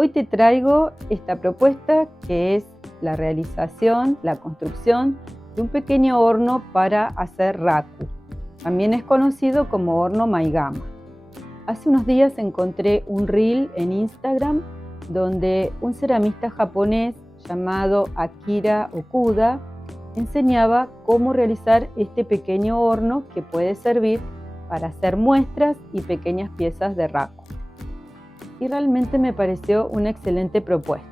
Hoy te traigo esta propuesta que es la realización, la construcción de un pequeño horno para hacer raku. También es conocido como horno maigama. Hace unos días encontré un reel en Instagram donde un ceramista japonés llamado Akira Okuda enseñaba cómo realizar este pequeño horno que puede servir para hacer muestras y pequeñas piezas de raku. Y realmente me pareció una excelente propuesta.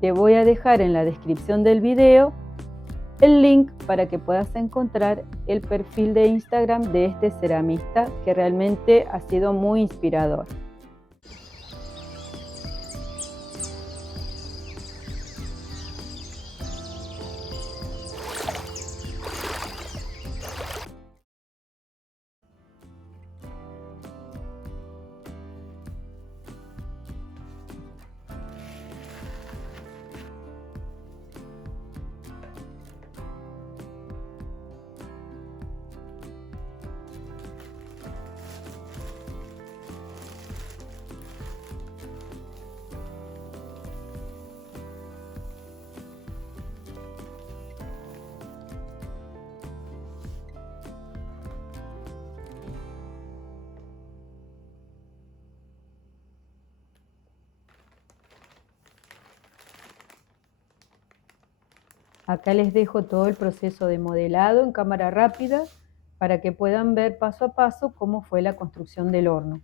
Te voy a dejar en la descripción del video el link para que puedas encontrar el perfil de Instagram de este ceramista que realmente ha sido muy inspirador. Acá les dejo todo el proceso de modelado en cámara rápida para que puedan ver paso a paso cómo fue la construcción del horno.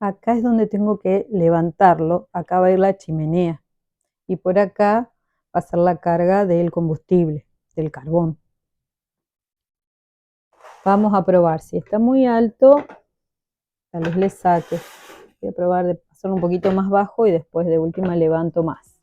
Acá es donde tengo que levantarlo, acá va a ir la chimenea y por acá va a ser la carga del combustible, del carbón. Vamos a probar, si está muy alto, tal vez le saque. Voy a probar de hacerlo un poquito más bajo y después de última levanto más.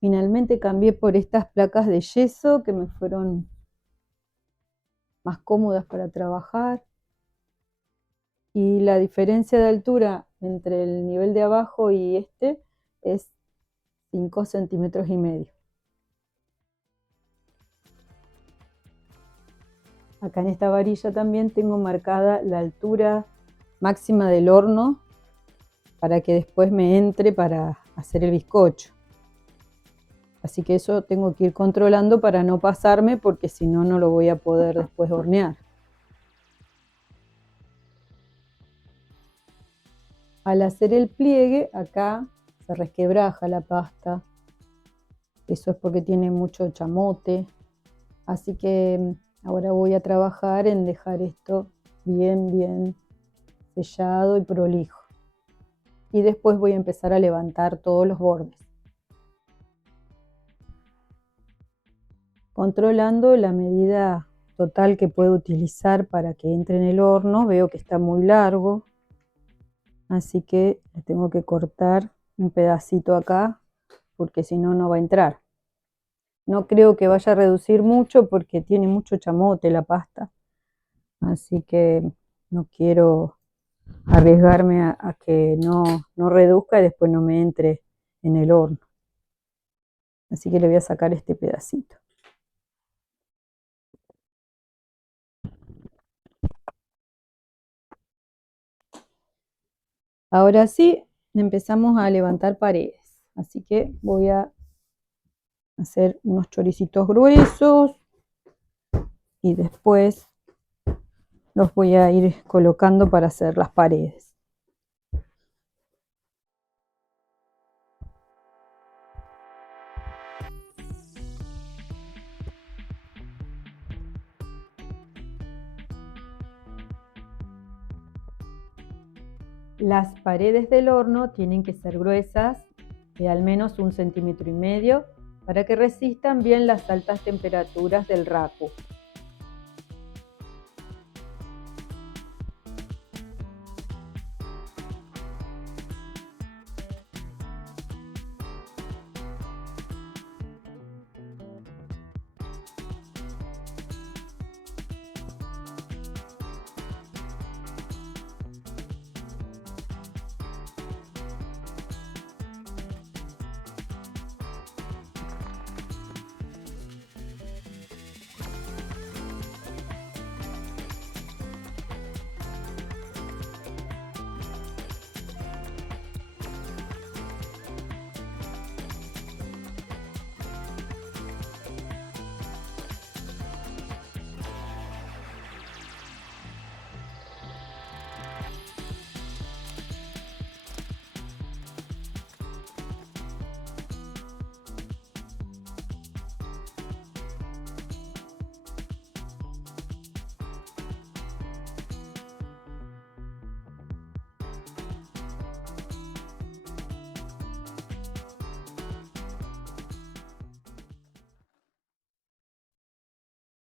Finalmente cambié por estas placas de yeso que me fueron más cómodas para trabajar. Y la diferencia de altura entre el nivel de abajo y este es 5 centímetros y medio. Acá en esta varilla también tengo marcada la altura máxima del horno para que después me entre para hacer el bizcocho. Así que eso tengo que ir controlando para no pasarme porque si no, no lo voy a poder después hornear. Al hacer el pliegue, acá se resquebraja la pasta. Eso es porque tiene mucho chamote. Así que ahora voy a trabajar en dejar esto bien sellado y prolijo. Y después voy a empezar a levantar todos los bordes. Controlando la medida total que puedo utilizar para que entre en el horno, veo que está muy largo. Así que le tengo que cortar un pedacito acá porque si no, no va a entrar. No creo que vaya a reducir mucho porque tiene mucho chamote la pasta. Así que no quiero arriesgarme a que no reduzca y después no me entre en el horno. Así que le voy a sacar este pedacito. Ahora sí, empezamos a levantar paredes. Así que voy a hacer unos choricitos gruesos y después los voy a ir colocando para hacer las paredes. Las paredes del horno tienen que ser gruesas de al menos 1,5 centímetros para que resistan bien las altas temperaturas del raku.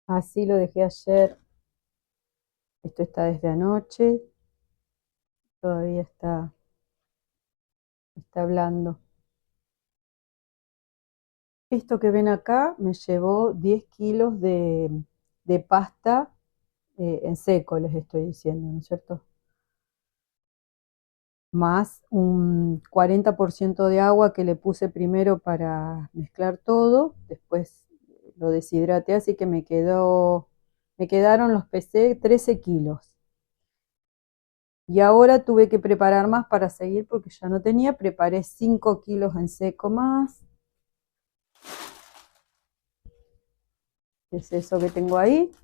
Así lo dejé ayer. Esto está desde anoche. Todavía está blando. Esto que ven acá me llevó 10 kilos de pasta en seco, les estoy diciendo, ¿no es cierto? Más un 40% de agua que le puse primero para mezclar todo, después lo deshidraté, así que me quedaron, los pesé 13 kilos. Y ahora tuve que preparar más para seguir porque ya no tenía, preparé 5 kilos en seco más. Es eso que tengo ahí.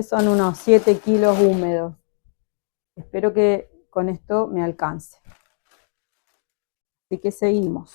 que son unos 7 kilos húmedos. Espero que con esto me alcance. Así que seguimos.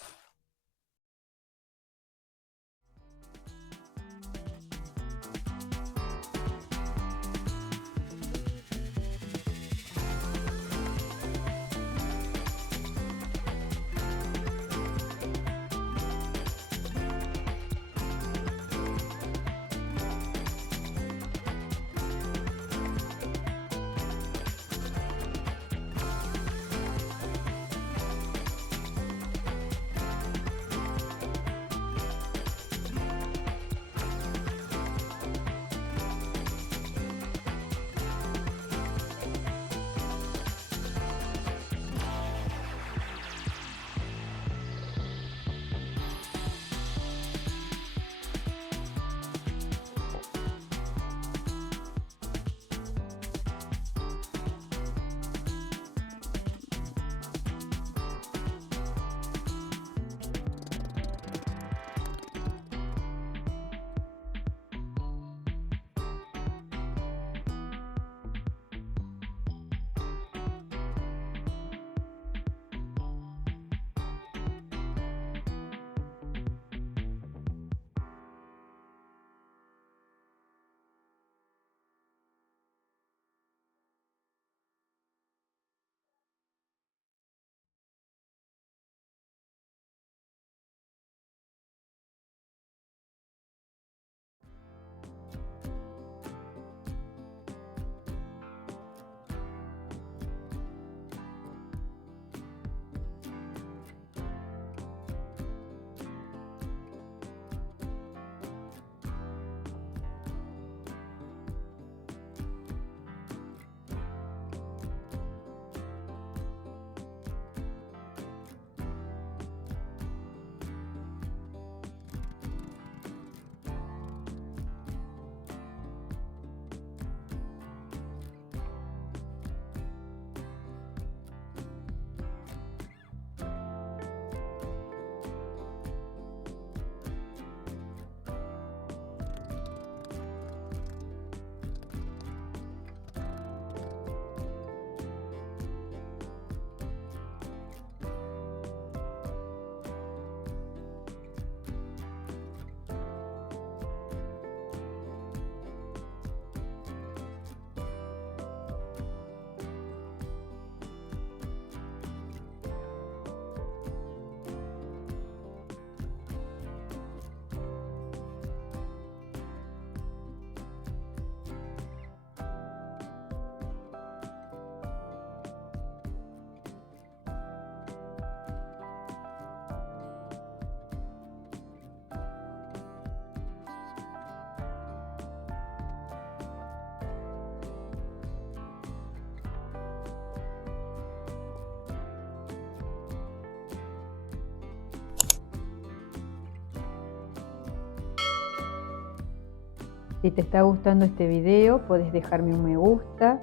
Si te está gustando este video, puedes dejarme un me gusta.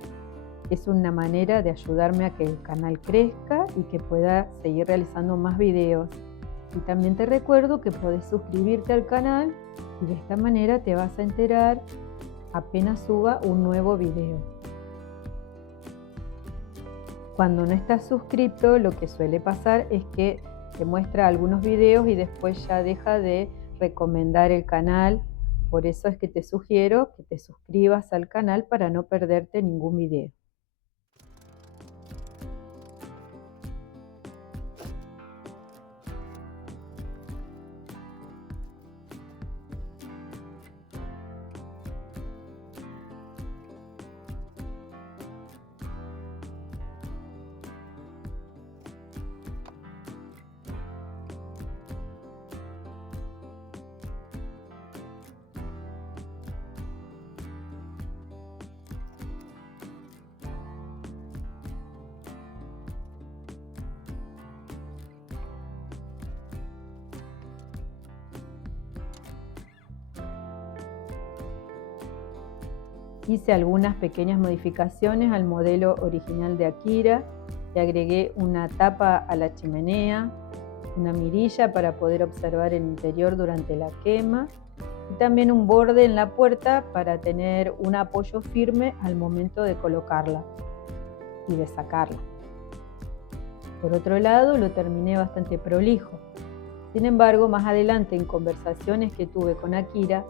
Es una manera de ayudarme a que el canal crezca y que pueda seguir realizando más videos. Y también te recuerdo que puedes suscribirte al canal y de esta manera te vas a enterar apenas suba un nuevo video. Cuando no estás suscrito, lo que suele pasar es que te muestra algunos videos y después ya deja de recomendar el canal. Por eso es que te sugiero que te suscribas al canal para no perderte ningún video. Hice algunas pequeñas modificaciones al modelo original de Akira. Le agregué una tapa a la chimenea, una mirilla para poder observar el interior durante la quema y también un borde en la puerta para tener un apoyo firme al momento de colocarla y de sacarla. Por otro lado, lo terminé bastante prolijo. Sin embargo, más adelante en conversaciones que tuve con Akira,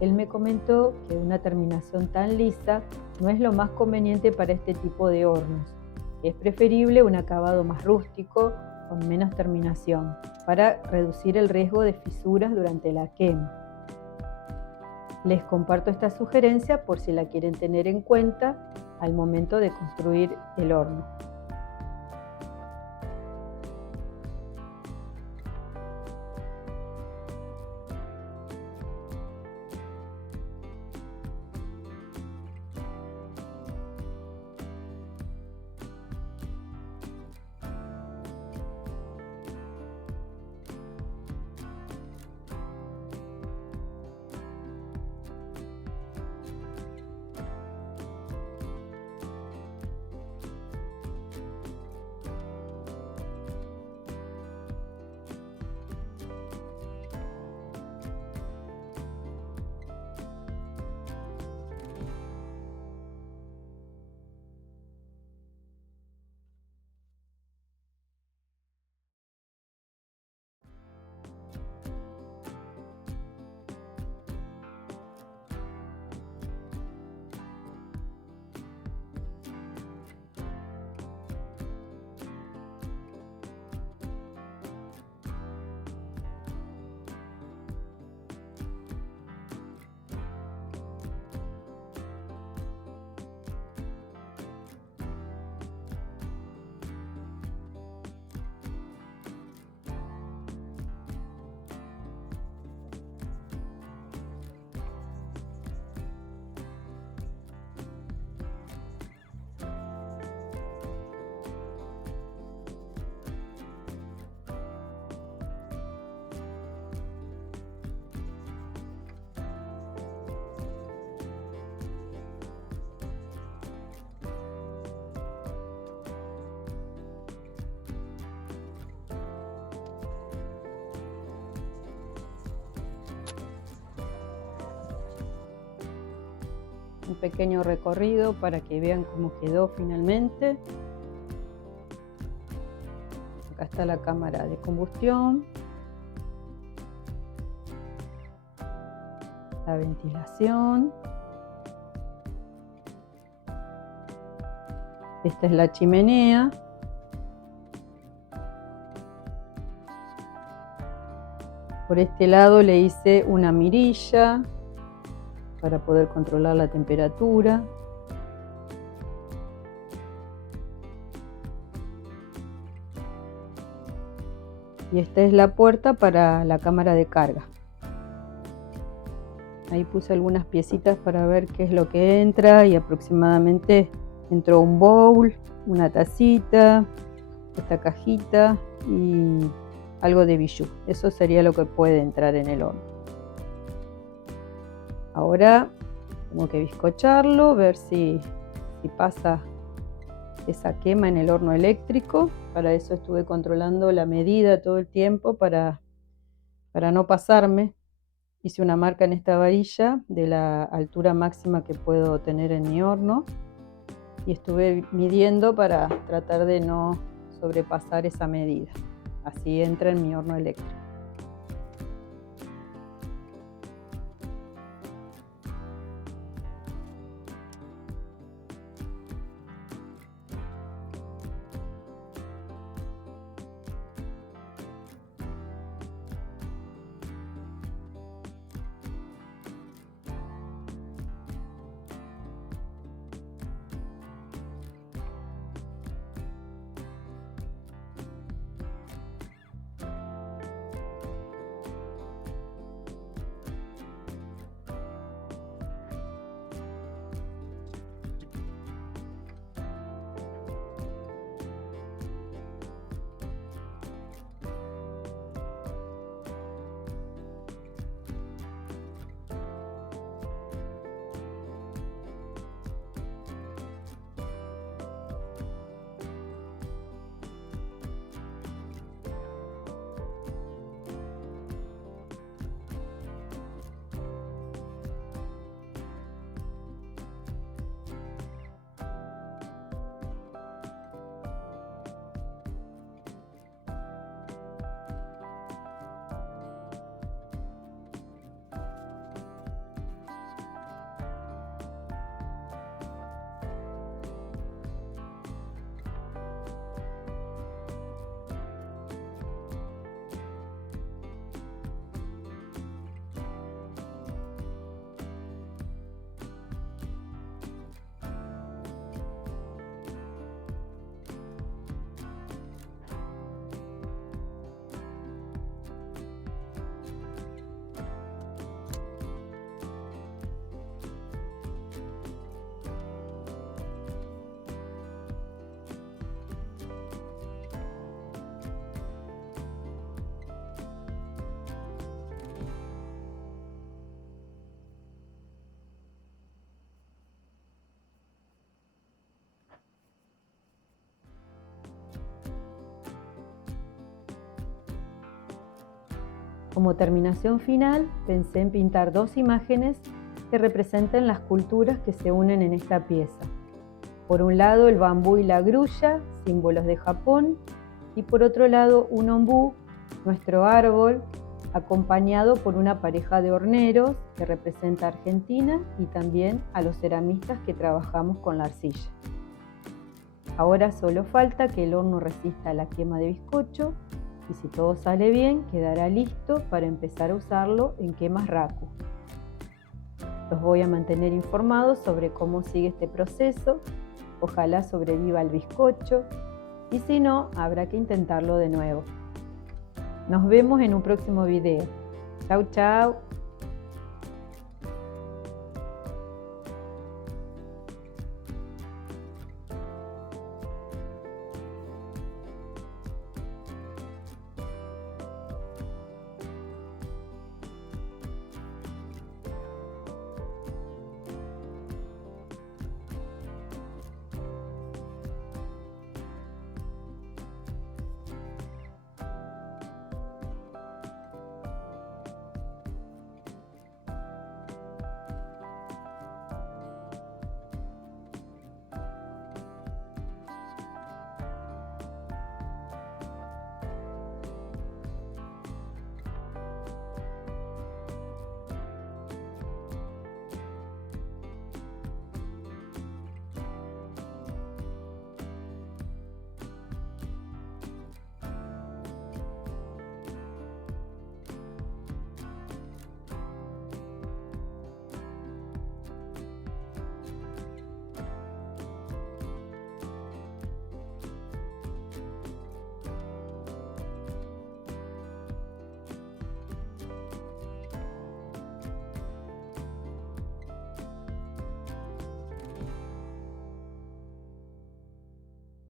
él me comentó que una terminación tan lisa no es lo más conveniente para este tipo de hornos, que es preferible un acabado más rústico, con menos terminación, para reducir el riesgo de fisuras durante la quema. Les comparto esta sugerencia por si la quieren tener en cuenta al momento de construir el horno. Un pequeño recorrido para que vean cómo quedó finalmente. Acá está la cámara de combustión, la ventilación. Esta es la chimenea. Por este lado le hice una mirilla para poder controlar la temperatura. Y esta es la puerta para la cámara de carga. Ahí puse algunas piecitas para ver qué es lo que entra y aproximadamente entró un bowl, una tacita, esta cajita y algo de bijou. Eso sería lo que puede entrar en el horno. Ahora tengo que bizcocharlo, ver si pasa esa quema en el horno eléctrico. Para eso estuve controlando la medida todo el tiempo para no pasarme. Hice una marca en esta varilla de la altura máxima que puedo tener en mi horno y estuve midiendo para tratar de no sobrepasar esa medida. Así entra en mi horno eléctrico. Como terminación final, pensé en pintar 2 imágenes que representen las culturas que se unen en esta pieza. Por un lado, el bambú y la grulla, símbolos de Japón, y por otro lado, un ombú, nuestro árbol, acompañado por una pareja de horneros que representa a Argentina y también a los ceramistas que trabajamos con la arcilla. Ahora solo falta que el horno resista la quema de bizcocho y si todo sale bien, quedará listo para empezar a usarlo en quemas raku. Los voy a mantener informados sobre cómo sigue este proceso. Ojalá sobreviva el bizcocho y si no, habrá que intentarlo de nuevo. Nos vemos en un próximo video. Chau, chau.